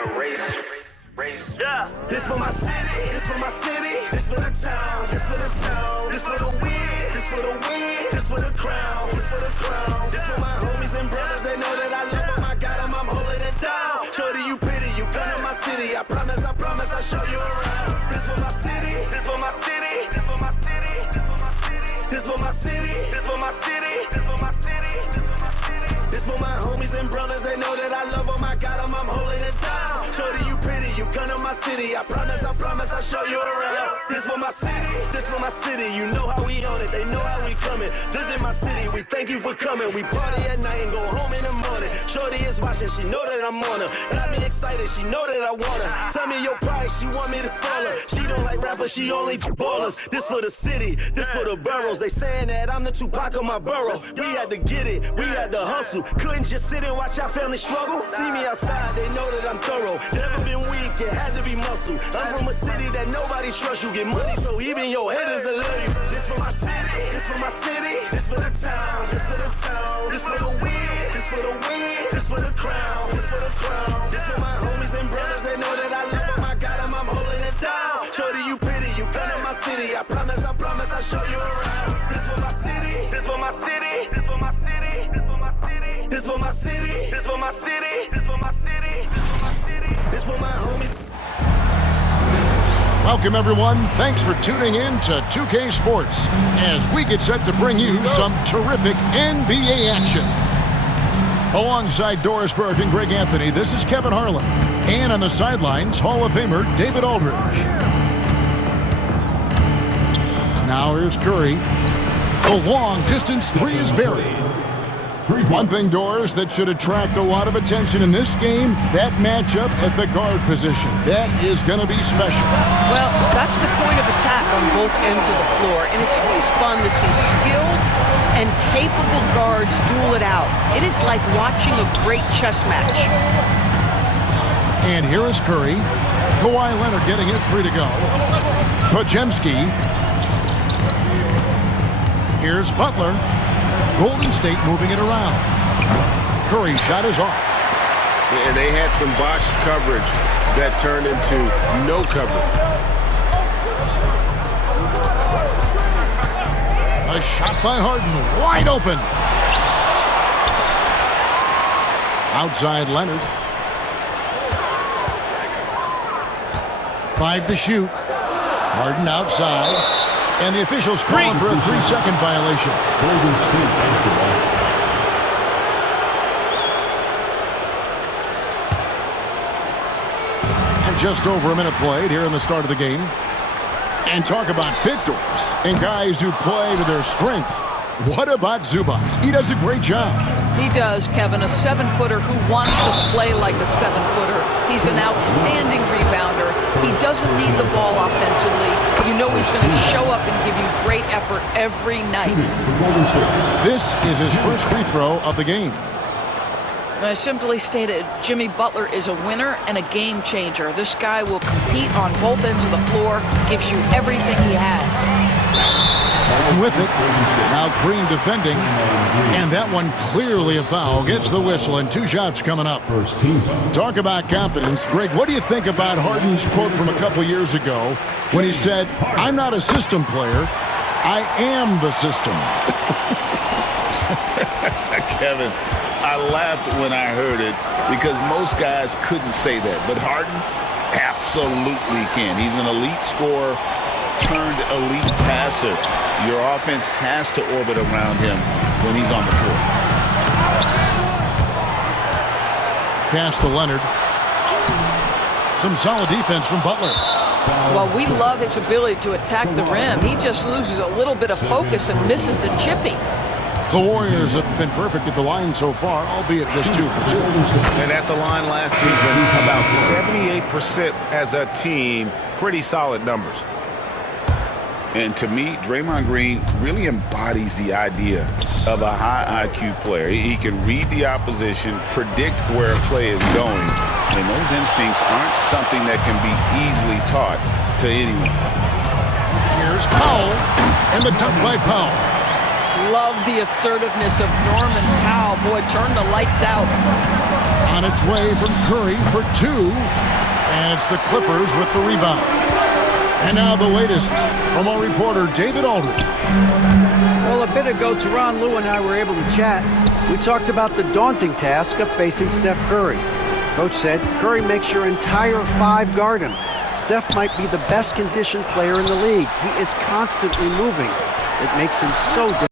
a race. Yeah. This for my city, this for my city, this for the town, this for the town, this for the win, this for the win, this for the crown, this for the crown, this for my homies and brothers, they know that I love them, I got them, I'm holding it down. Shorty, you pretty, you come to my city, I promise, I'll show you around. This for my city, this for my city, this for my city, this for my city, this for my city, this for my city, this for my homies and brothers, they know that I love them, I got them, I'm holding it down. Shorty, you pretty, you come to my city, I promise, I'll show you around. This for my city, you know how we on it, they know how we coming. Visit my city, we thank you for coming. We party at night and go home in the morning. Shorty is watching, she know that I'm on her. Got me excited, she know that I want her. Tell me your price, she want me to spoil her. She don't like rappers, she only ballers. This for the city, this for the boroughs. They saying that I'm the Tupac of my borough. We had to get it, we had to hustle. Couldn't just sit and watch our family struggle. See me outside, they know that I'm thorough. Never been weak, it had to be muscle. I'm from a city that nobody trusts. You get money, so even your haters will love you. This for my city, this for my city, this for the town, this for the town, this for the win, this for the win, this for the crown, this for the crown, this for my homies and brothers, they know that I love them, I got them, I'm holding it down. Shorty, you pretty, you come to my city, I promise, I'll show you around. This for my city, this for my city, this for my city, this for my city, this for my city, this for my city, this for my city, this for my homies. Welcome, everyone. Thanks for tuning in to 2K Sports as we get set to bring you some terrific NBA action. Alongside Doris Burke and Greg Anthony, this is Kevin Harlan. And on the sidelines, Hall of Famer David Aldridge. Now here's Curry. The long-distance three is buried. One thing, Doris, that should attract a lot of attention in this game, that matchup at the guard position. That is going to be special. Well, that's the point of attack on both ends of the floor, and it's always fun to see skilled and capable guards duel it out. It is like watching a great chess match. And here is Curry. Kawhi Leonard getting his three to go. Podziemski. Here's Butler. Golden State moving it around. Curry's shot is off. And they had some botched coverage that turned into no coverage. A shot by Harden, wide open. Outside Leonard. 5 to shoot. Harden outside. And the officials calling for a 3-second violation. Golden State basketball. And just over a minute played here in the start of the game. And talk about victors and guys who play to their strength. What about Zubac? He does a great job. He does, Kevin, a 7-footer who wants to play like a 7-footer. He's an outstanding rebounder. He doesn't need the ball offensively. You know he's going to show up and give you great effort every night. This is his first free throw of the game. I simply stated, Jimmy Butler is a winner and a game changer. This guy will compete on both ends of the floor, gives you everything he has. And with it, now Green defending, and that one clearly a foul. Gets the whistle, and 2 shots coming up. Talk about confidence. Greg, what do you think about Harden's quote from a couple years ago when he said, "I'm not a system player, I am the system"? Kevin, I laughed when I heard it because most guys couldn't say that, but Harden absolutely can. He's an elite scorer turned elite passer. Your offense has to orbit around him when he's on the floor. Pass to Leonard. Some solid defense from Butler. Well, we love his ability to attack the rim. He just loses a little bit of focus and misses the chipping. The Warriors have been perfect at the line so far, albeit just 2 for 2. And at the line last season, about 78% as a team. Pretty solid numbers. And to me, Draymond Green really embodies the idea of a high IQ player. He can read the opposition, predict where a play is going, and those instincts aren't something that can be easily taught to anyone. Here's Powell, and the dunk by Powell. Love the assertiveness of Norman Powell. Boy, turn the lights out. On its way from Curry for 2. And it's the Clippers with the rebound. And now the latest from our reporter, David Aldridge. Well, a bit ago, Teron Lou and I were able to chat. We talked about the daunting task of facing Steph Curry. Coach said Curry makes your entire 5 guard him. Steph might be the best conditioned player in the league. He is constantly moving. It makes him so difficult.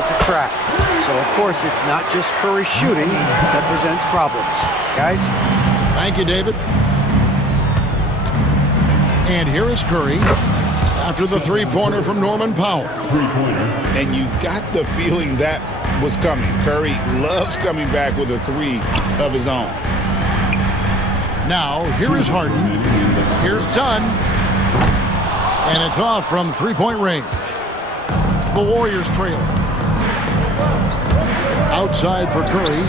To track. So, of course, it's not just Curry shooting that presents problems. Guys? Thank you, David. And here is Curry after the three-pointer from Norman Powell. And you got the feeling that was coming. Curry loves coming back with a 3 of his own. Now, here is Harden. Here's Dunn. And it's off from three-point range. The Warriors trail. Outside for Curry.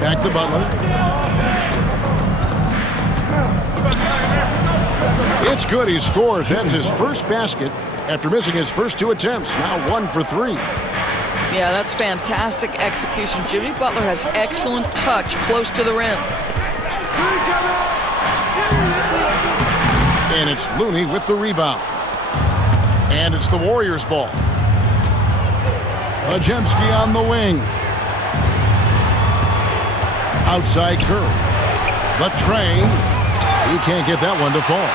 Back to Butler. It's good. He scores. That's his first basket after missing his first 2 attempts. Now 1 for 3. Yeah, that's fantastic execution. Jimmy Butler has excellent touch close to the rim. And it's Looney with the rebound. And it's the Warriors' ball. Podziemski on the wing. Outside Curry. The train. He can't get that one to fall.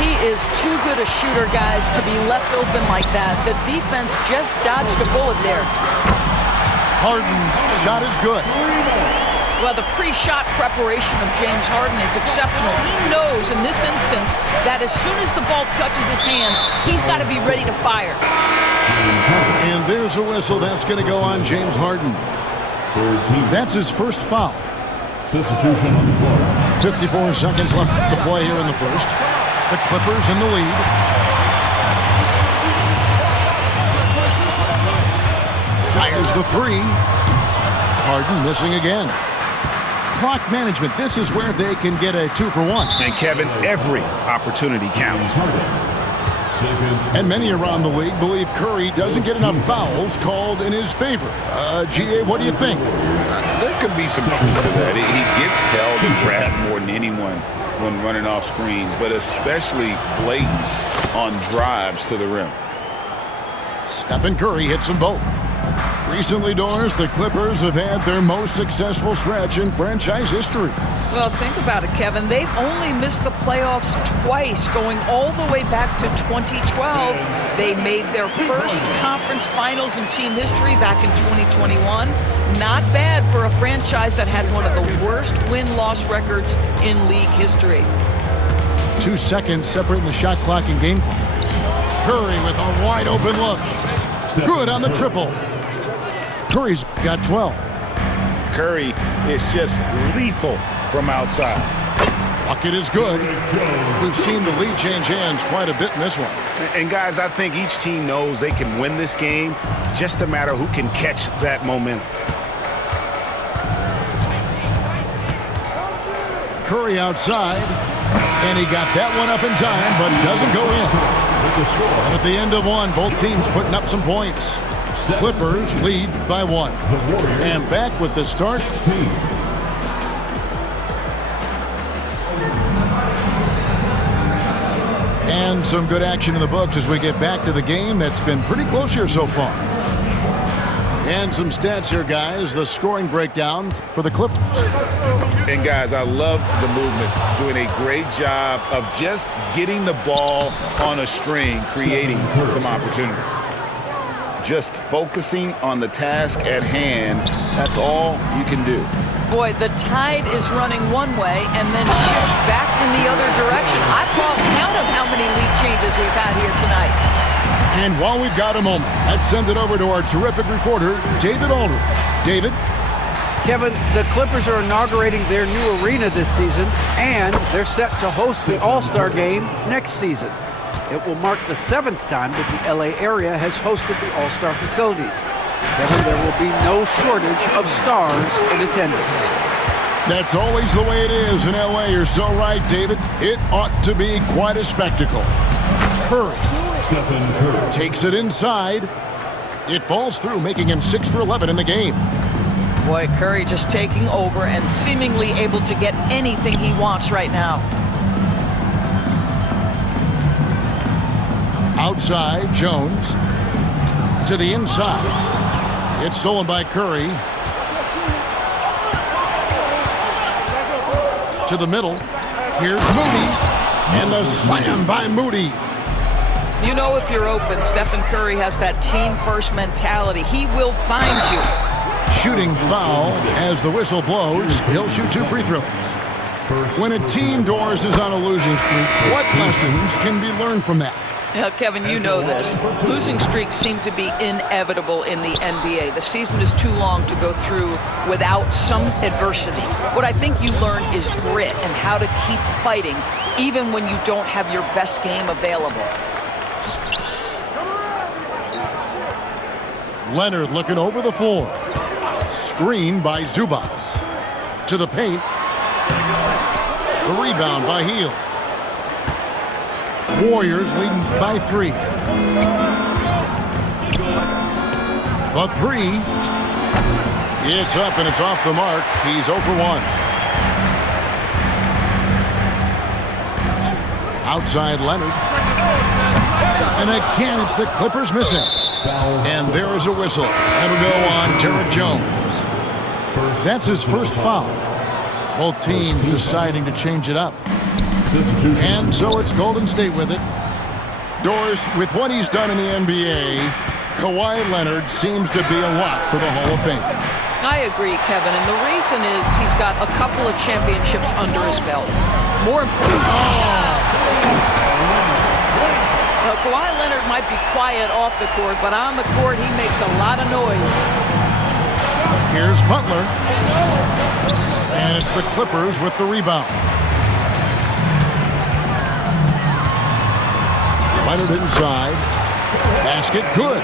He is too good a shooter, guys, to be left open like that. The defense just dodged a bullet there. Harden's shot is good. Well, the pre-shot preparation of James Harden is exceptional. He knows in this instance that as soon as the ball touches his hands, he's got to be ready to fire. And there's a whistle. That's going to go on James Harden. That's his first foul. Substitution on the floor. 54 seconds left to play here in the first. The Clippers in the lead. Fires the 3. Harden missing again. Clock management. This is where they can get a 2 for 1. And Kevin, every opportunity counts. And many around the league believe Curry doesn't get enough fouls called in his favor. GA, what do you think? There could be some truth to that. He gets held and grabbed more than anyone when running off screens, but especially blatant on drives to the rim. Stephen Curry hits them both. Recently, Doris, the Clippers have had their most successful stretch in franchise history. Well, think about it, Kevin. They've only missed the playoffs twice, going all the way back to 2012. They made their first conference finals in team history back in 2021. Not bad for a franchise that had one of the worst win-loss records in league history. 2 seconds separating the shot clock and game clock. Curry with a wide-open look. Good on the triple. Curry's got 12. Curry is just lethal from outside. Bucket is good. We've seen the lead change hands quite a bit in this one. And guys, I think each team knows they can win this game. Just a matter who can catch that momentum. Curry outside, and he got that one up in time, but doesn't go in. And at the end of one, both teams putting up some points. Clippers lead by 1. And back with the start. And some good action in the books as we get back to the game that's been pretty close here so far. And some stats here, guys. The scoring breakdown for the Clippers. And guys, I love the movement. Doing a great job of just getting the ball on a string, creating some opportunities. Just focusing on the task at hand. That's all you can do. Boy, the tide is running one way and then shifts back in the other direction. I've lost count of how many lead changes we've had here tonight. And while we've got a moment, let's send it over to our terrific reporter, David Aldridge. David? Kevin, the Clippers are inaugurating their new arena this season, and they're set to host the All-Star Game next season. It will mark the 7th time that the LA area has hosted the All-Star facilities. Kevin, there will be no shortage of stars in attendance. That's always the way it is in LA. You're so right, David. It ought to be quite a spectacle. Curry takes it inside. It falls through, making him 6 for 11 in the game. Boy, Curry just taking over and seemingly able to get anything he wants right now. Outside, Jones to the inside. It's stolen by Curry. To the middle. Here's Moody. And the slam by Moody. You know if you're open, Stephen Curry has that team-first mentality. He will find you. Shooting foul as the whistle blows. He'll shoot 2 free throws. When a team, Doris, is on a losing streak, what lessons can be learned from that? Now, Kevin, you know this. Losing streaks seem to be inevitable in the NBA. The season is too long to go through without some adversity. What I think you learn is grit and how to keep fighting, even when you don't have your best game available. Leonard looking over the floor. Screen by Zubac. To the paint. The rebound by Hield. Warriors leading by 3. The 3. It's up and it's off the mark. He's 0 for 1. Outside Leonard. And again, it's the Clippers missing. And there is a whistle. That'll go on Derek Jones. That's his first foul. Both teams deciding to change it up. And so it's Golden State with it. Doris, with what he's done in the NBA, Kawhi Leonard seems to be a lock for the Hall of Fame. I agree, Kevin, and the reason is he's got a couple of championships under his belt. More important. Kawhi Leonard might be quiet off the court, but on the court he makes a lot of noise. Here's Butler. And it's the Clippers with the rebound. Leonard inside. Basket good.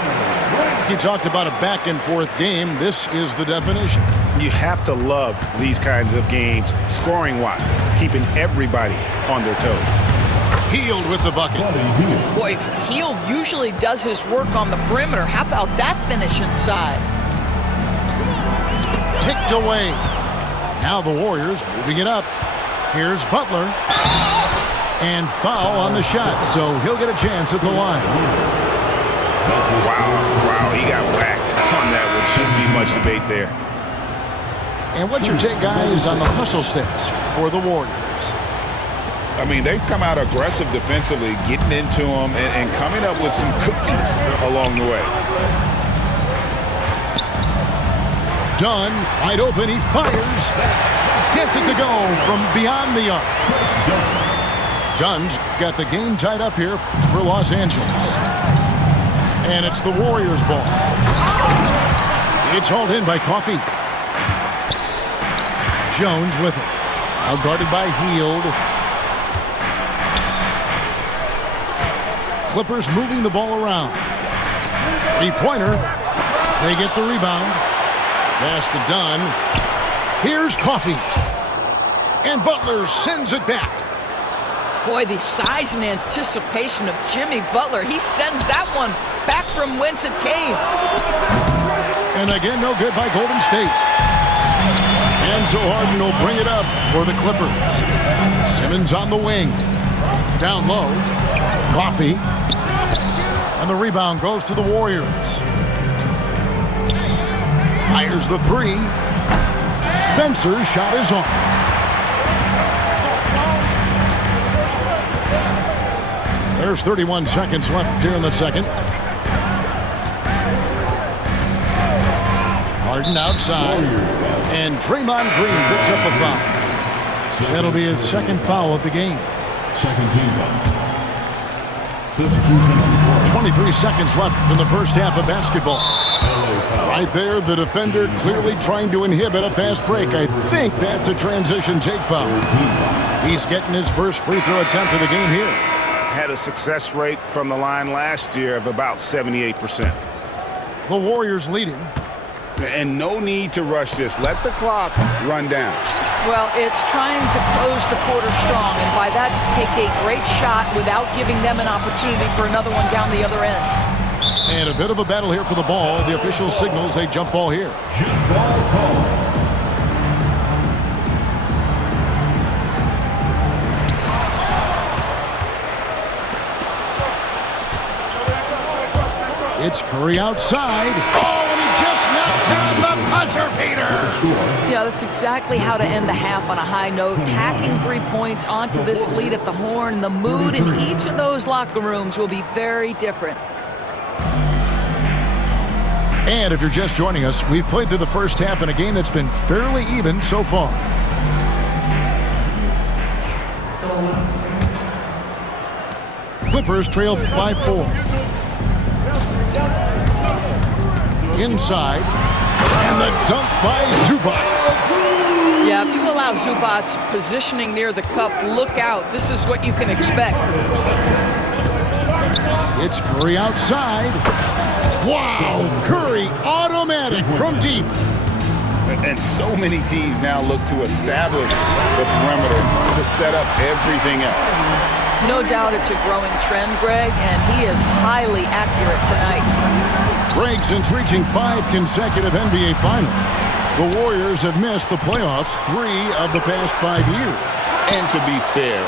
He talked about a back-and-forth game. This is the definition. You have to love these kinds of games, scoring-wise, keeping everybody on their toes. Hield with the bucket. Boy, Hield usually does his work on the perimeter. How about that finish inside? Picked away. Now the Warriors moving it up. Here's Butler. And foul on the shot, so he'll get a chance at the line. Wow, he got whacked on that one. Shouldn't be much debate there. And what's your take, guys, on the hustle stats for the Warriors? I mean, they've come out aggressive defensively, getting into them and coming up with some cookies along the way. Dunn, wide open, he fires. Gets it to go from beyond the arc. Dunn's got the game tied up here for Los Angeles. And it's the Warriors' ball. It's hauled in by Coffey. Jones with it. Now guarded by Hield. Clippers moving the ball around. Three-pointer. They get the rebound. Pass to Dunn. Here's Coffey. And Butler sends it back. Boy, the size and anticipation of Jimmy Butler. He sends that one back from whence it came. And again, no good by Golden State. Enzo Harden will bring it up for the Clippers. Simmons on the wing. Down low. Coffey. And the rebound goes to the Warriors. Fires the 3. Spencer's shot is on. There's 31 seconds left here in the second. Harden outside. And Draymond Green picks up a foul. That'll be his second foul of the game. Second team foul. 23 seconds left in the first half of basketball. Right there, the defender clearly trying to inhibit a fast break. I think that's a transition take foul. He's getting his first free throw attempt of the game here. Had a success rate from the line last year of about 78%. The Warriors leading. And no need to rush this. Let the clock run down. Well, it's trying to close the quarter strong, and by that, take a great shot without giving them an opportunity for another one down the other end. And a bit of a battle here for the ball. The official signals a jump ball here. Jump ball call. It's Curry outside. Oh, and he just knocked down the buzzer, Peter. Yeah, that's exactly how to end the half on a high note. Tacking 3 points onto this lead at the Horn. The mood in each of those locker rooms will be very different. And if you're just joining us, we've played through the first half in a game that's been fairly even so far. Clippers trail by 4. Inside, and the dunk by Zubac. Yeah, if you allow Zubac's positioning near the cup, look out. This is what you can expect. It's Curry outside. Wow, Curry automatic from deep. And so many teams now look to establish the perimeter to set up everything else. No doubt it's a growing trend, Greg, and he is highly accurate tonight. Greg, since reaching 5 consecutive NBA Finals, the Warriors have missed the playoffs 3 of the past 5 years. And to be fair,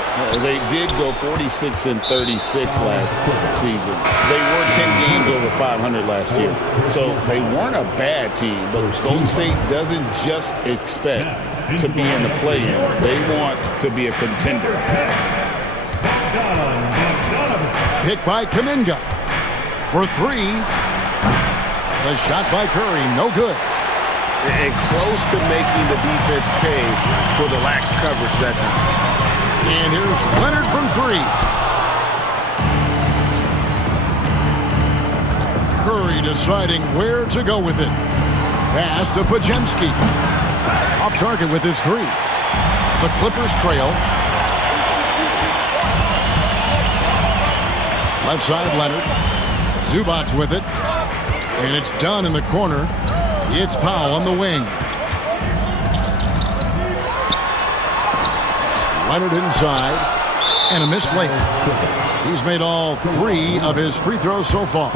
they did go 46-36 last season. They were 10 games over 500 last year. So they weren't a bad team, but Golden State doesn't just expect to be in the play-in. They want to be a contender. Pick by Kuminga for 3. The shot by Curry, no good. And close to making the defense pay for the lax coverage that time. And here's Leonard from 3. Curry deciding where to go with it. Pass to Podziemski. Off target with his 3. The Clippers trail. Left side, Leonard. Zubac with it. And it's done in the corner. It's Powell on the wing. Leonard inside. And a missed layup. He's made all 3 of his free throws so far.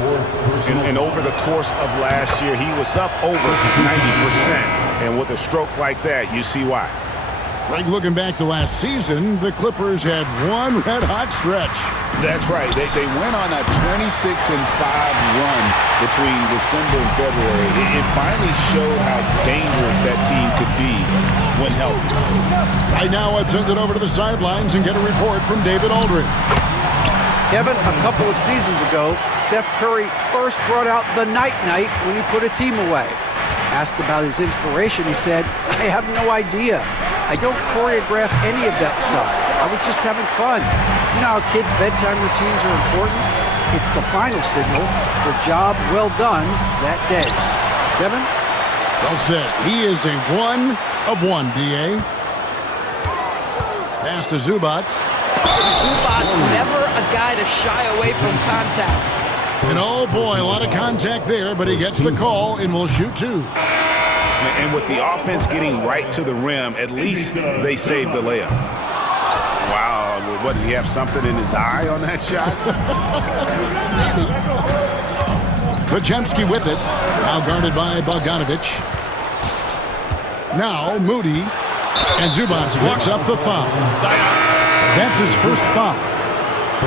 And over the course of last year, he was up over 90%. And with a stroke like that, you see why. Greg, looking back to last season, the Clippers had one red-hot stretch. That's right. They went on a 26-5 run between December and February. It finally showed how dangerous that team could be when healthy. Right now, let's send it over to the sidelines and get a report from David Aldridge. Kevin, a couple of seasons ago, Steph Curry first brought out the night-night when he put a team away. Asked about his inspiration, he said, "I have no idea. I don't choreograph any of that stuff. I was just having fun." You know how kids' bedtime routines are important? It's the final signal for job well done that day. Kevin? Well said. He is a 1 of 1, D.A. Pass to Zubac. Zubac's never a guy to shy away from contact. And oh boy, a lot of contact there, but he gets the call and will shoot 2. And with the offense getting right to the rim, at least they saved the layup. Wow, what, did he have something in his eye on that shot? Podziemski with it. Now guarded by Bogdanovic. Now Moody. And Zubac picks up the foul. That's his first foul.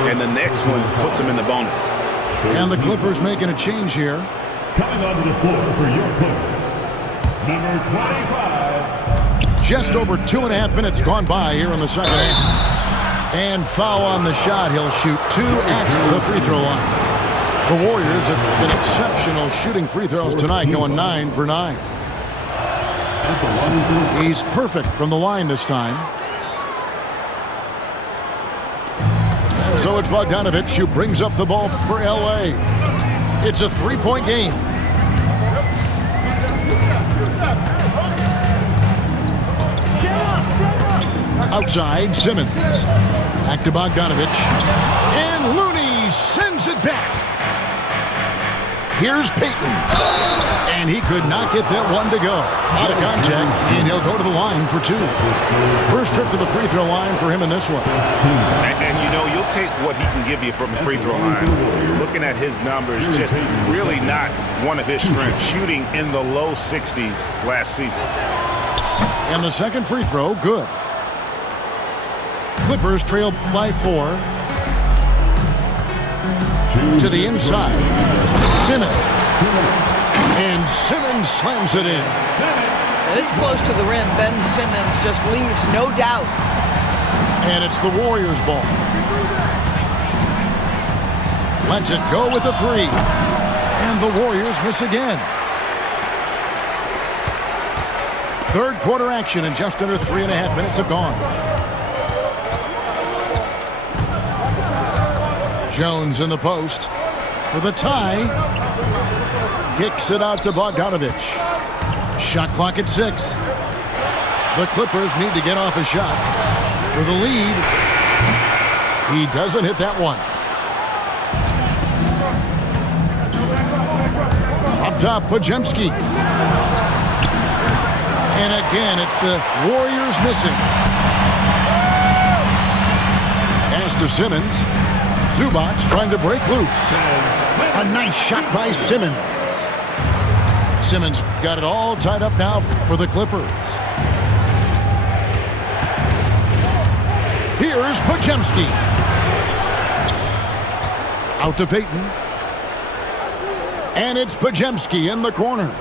And the next one puts him in the bonus. And the Clippers making a change here. Coming onto the floor for your Clippers, number 25. Just over 2.5 minutes gone by here in the second half. And foul on the shot. He'll shoot 2 at the free throw line. The Warriors have been exceptional shooting free throws tonight, going 9 for 9. He's perfect from the line this time. And so it's Bogdanovic who brings up the ball for L.A. It's a 3-point game. Outside, Simmons. Back to Bogdanovich. And Looney sends it back. Here's Payton. And he could not get that one to go. Out of contact, and he'll go to the line for two. First trip to the free throw line for him in this one. And you know, you'll take what he can give you from the free throw line. Looking at his numbers, just really not one of his strengths. Shooting in the low 60s last season. And the second free throw, good. Clippers trail by 4. To the inside. Simmons. And Simmons slams it in. This close to the rim, Ben Simmons just leaves, no doubt. And it's the Warriors' ball. Lets it go with a 3. And the Warriors miss again. Third quarter action, and just under 3.5 minutes have gone. Jones in the post for the tie. Kicks it out to Bogdanovich. Shot clock at 6. The Clippers need to get off a shot for the lead. He doesn't hit that one. Up top, Podziemski. And again, it's the Warriors missing. Pass to Simmons. Zubac trying to break loose. A nice shot by Simmons. Simmons got it all tied up now for the Clippers. Here's Podziemski. Out to Payton. And it's Podziemski in the corner.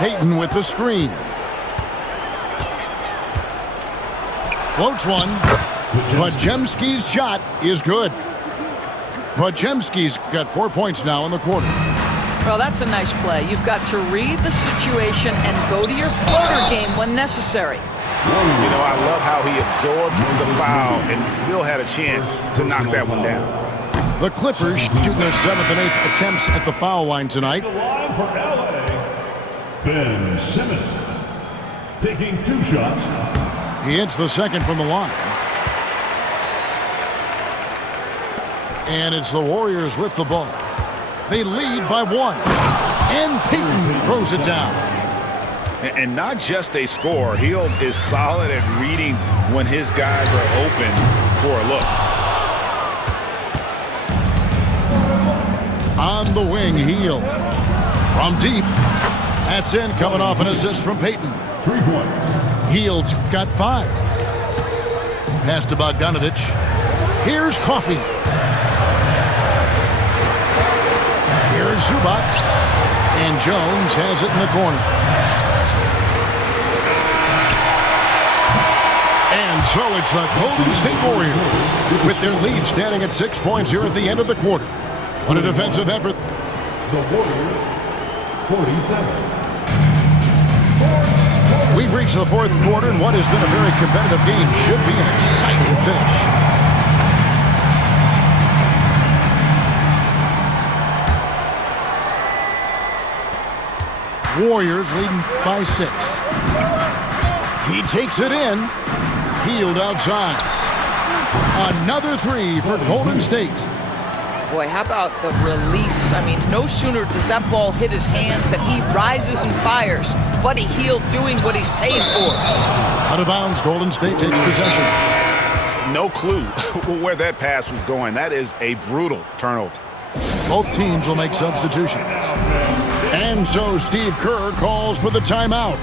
Payton with the screen. Floats one. Podziemski's shot is good. Podziemski's got 4 points now in the quarter. Well, that's a nice play. You've got to read the situation and go to your floater game when necessary. You know, I love how he absorbs the foul and still had a chance to knock that one down. The Clippers shooting their 7th and 8th attempts at the foul line tonight. The line for LA, Ben Simmons, taking 2 shots. He hits the second from the line. And it's the Warriors with the ball. They lead by 1. And Payton throws it down. And not just a scorer. Hield is solid at reading when his guys are open for a look. On the wing, Hield. From deep. That's in, coming off an assist from Payton. 3 points. Hield's got 5. Pass to Bogdanovich. Here's Coffey. Here's Zubac. And Jones has it in the corner. And so it's the Golden State Warriors with their lead standing at 6 points here at the end of the quarter. What a defensive effort. The Warriors, 47. We've reached the 4th quarter, and what has been a very competitive game should be an exciting finish. Warriors leading by 6. He takes it in. Hield outside. Another 3 for Golden State. Boy, how about the release? I mean, no sooner does that ball hit his hands than he rises and fires. Buddy Hield doing what he's paying for. Out of bounds, Golden State takes possession. No clue where that pass was going. That is a brutal turnover. Both teams will make substitutions. And so Steve Kerr calls for the timeout.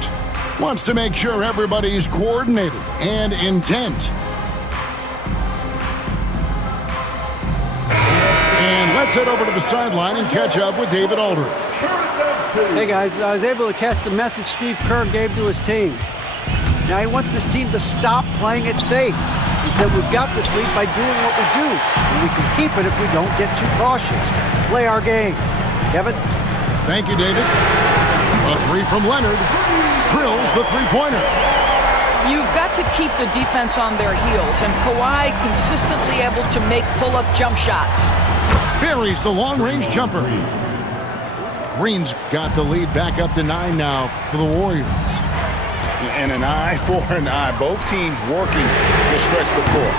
Wants to make sure everybody's coordinated and intent. And let's head over to the sideline and catch up with David Aldridge. Hey guys, I was able to catch the message Steve Kerr gave to his team. Now he wants his team to stop playing it safe. He said we've got this lead by doing what we do, and we can keep it if we don't get too cautious. Play our game. Kevin? Thank you, David. A 3 from Leonard. Drills the three-pointer. You've got to keep the defense on their heels, and Kawhi consistently able to make pull-up jump shots. Buries the long-range jumper. Green's got the lead back up to 9 now for the Warriors. And an eye for an eye. Both teams working to stretch the floor.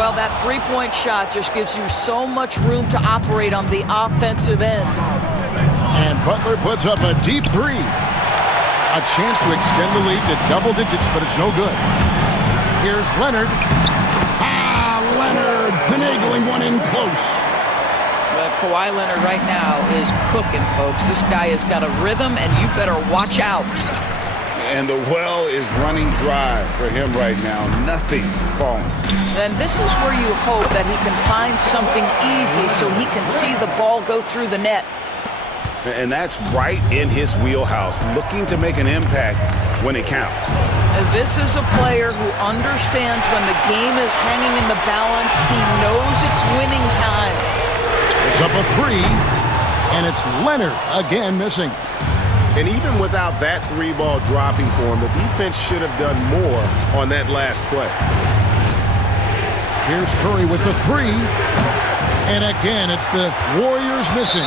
Well, that three-point shot just gives you so much room to operate on the offensive end. And Butler puts up a deep three. A chance to extend the lead to double digits, but it's no good. Here's Leonard. Leonard finagling one in close. Well, Kawhi Leonard right now is cooking, folks. This guy has got a rhythm, and you better watch out. And the well is running dry for him right now. Nothing falling. And this is where you hope that he can find something easy so he can see the ball go through the net. And that's right in his wheelhouse, looking to make an impact when it counts. As this is a player who understands when the game is hanging in the balance. He knows it's winning time. It's up a three, and it's Leonard again missing. And even without that three ball dropping for him, the defense should have done more on that last play. Here's Curry with the three. And again, it's the Warriors missing.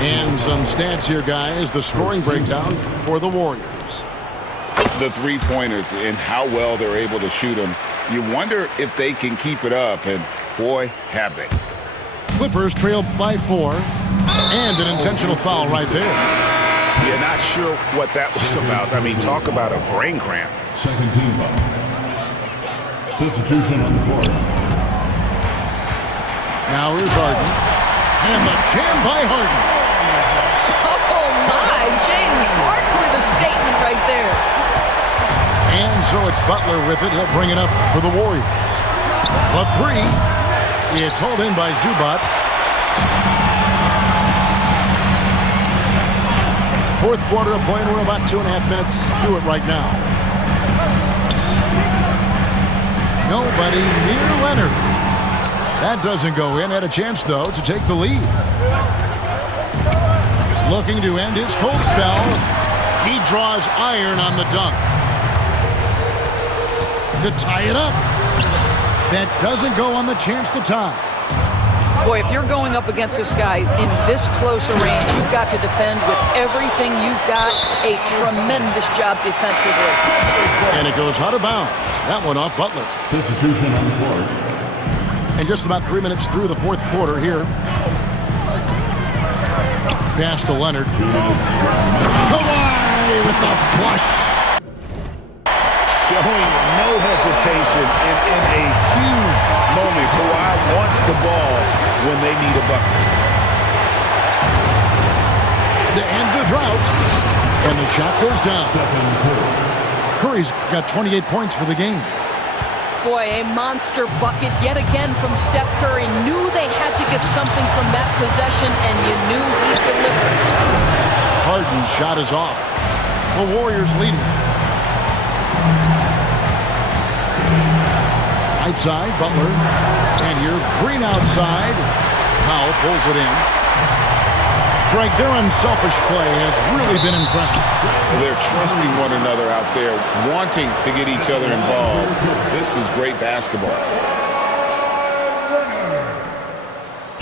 And some stats here, guys. The scoring breakdown for the Warriors. The three-pointers and how well they're able to shoot them. You wonder if they can keep it up, and boy, have they. Clippers trail by 4. And an intentional foul right there. Yeah, not sure what that was about. I mean, talk about a brain cramp. Second team foul. Substitution on the court. Now here's Harden. And the jam by Harden. Oh, my. James Harden with a statement right there. And so it's Butler with it. He'll bring it up for the Warriors. The three. It's hauled in by Zubac. Fourth quarter of play, and we're about 2.5 minutes through it right now. Nobody near Leonard. That doesn't go in. Had a chance, though, to take the lead. Looking to end his cold spell. He draws iron on the dunk. To tie it up. That doesn't go on the chance to tie. Boy, if you're going up against this guy in this close a range, you've got to defend with everything you've got. A tremendous job defensively. And it goes out of bounds. That one off Butler. Substitution on the court. And just about 3 minutes through the fourth quarter here. Pass to Leonard. Kawhi with the flush. Showing no hesitation, and in a huge moment, Kawhi wants the ball when they need a bucket. To end the drought. And the shot goes down. Curry's got 28 points for the game. Boy, a monster bucket yet again from Steph Curry. Knew they had to get something from that possession, and you knew he delivered. Harden's shot is off. The Warriors leading. Right side, Butler. And here's Green outside. Powell pulls it in. Greg, their unselfish play has really been impressive. They're trusting one another out there, wanting to get each other involved. This is great basketball.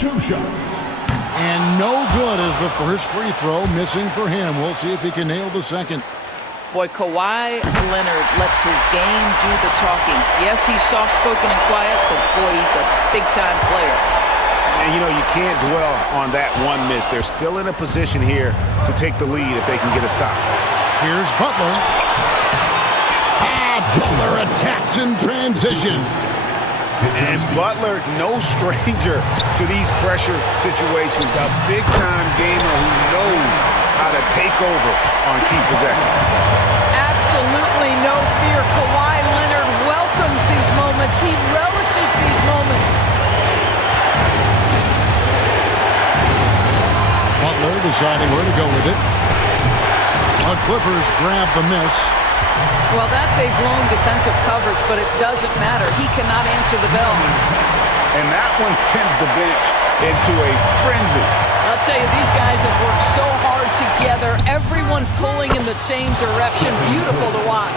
2 shots. And no good as the first free throw, missing for him. We'll see if he can nail the second. Boy, Kawhi Leonard lets his game do the talking. Yes, he's soft-spoken and quiet, but boy, he's a big-time player. And, you know, you can't dwell on that one miss. They're still in a position here to take the lead if they can get a stop. Here's Butler. Butler attacks in transition. And Butler, no stranger to these pressure situations. A big-time gamer who knows how to take over on key possessions. Absolutely no fear. Kawhi Leonard welcomes these moments. He relishes these moments. Butler deciding where to go with it. The Clippers grab the miss. Well, that's a blown defensive coverage, but it doesn't matter. He cannot answer the bell. And that one sends the bench into a frenzy. I'll tell you, these guys have worked so hard together. Everyone pulling in the same direction. Beautiful to watch.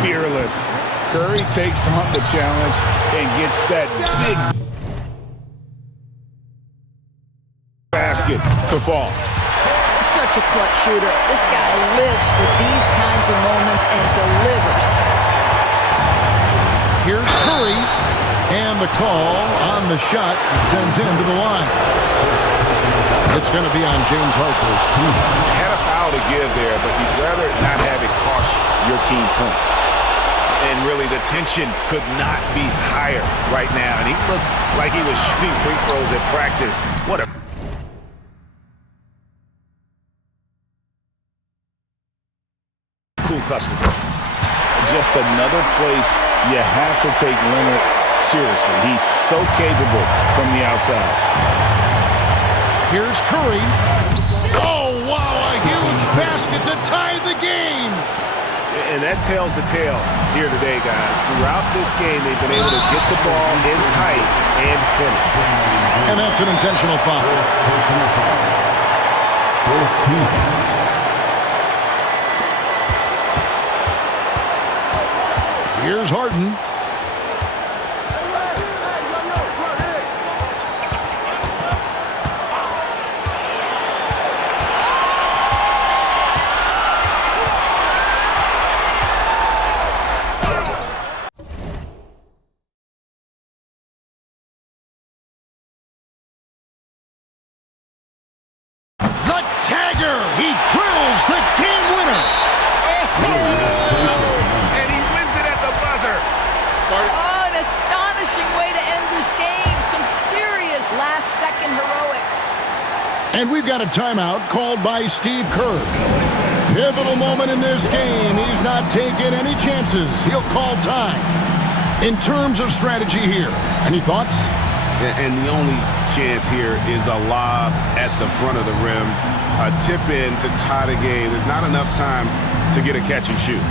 Fearless. Curry takes on the challenge and gets that big basket to fall. Such a clutch shooter. This guy lives for these kinds of moments and delivers. Here's Curry, and the call on the shot sends him to the line. It's going to be on James Harden. Had a foul to give there, but you'd rather not have it cost your team points. And really, the tension could not be higher right now. And he looked like he was shooting free throws at practice. What a cool customer. Just another place you have to take Leonard seriously. He's so capable from the outside. Here's Curry. Oh, wow, a huge basket to tie the game. And that tells the tale here today, guys. Throughout this game, they've been able to get the ball in tight and finish. And that's an intentional foul. Here's Harden. The tagger. He drills the game winner. And he wins it at the buzzer. Oh, an astonishing way to end this game. Some serious last-second heroics. And we've got a timeout called by Steve Kerr. Pivotal moment in this game. He's not taking any chances. He'll call time. In terms of strategy here, any thoughts? And the only chance here is a lob at the front of the rim. A tip in to tie the game. There's not enough time to get a catch and shoot.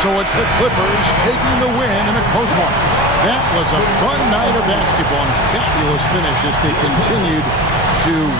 So it's the Clippers taking the win in a close one. That was a fun night of basketball and fabulous finish as they continued to win.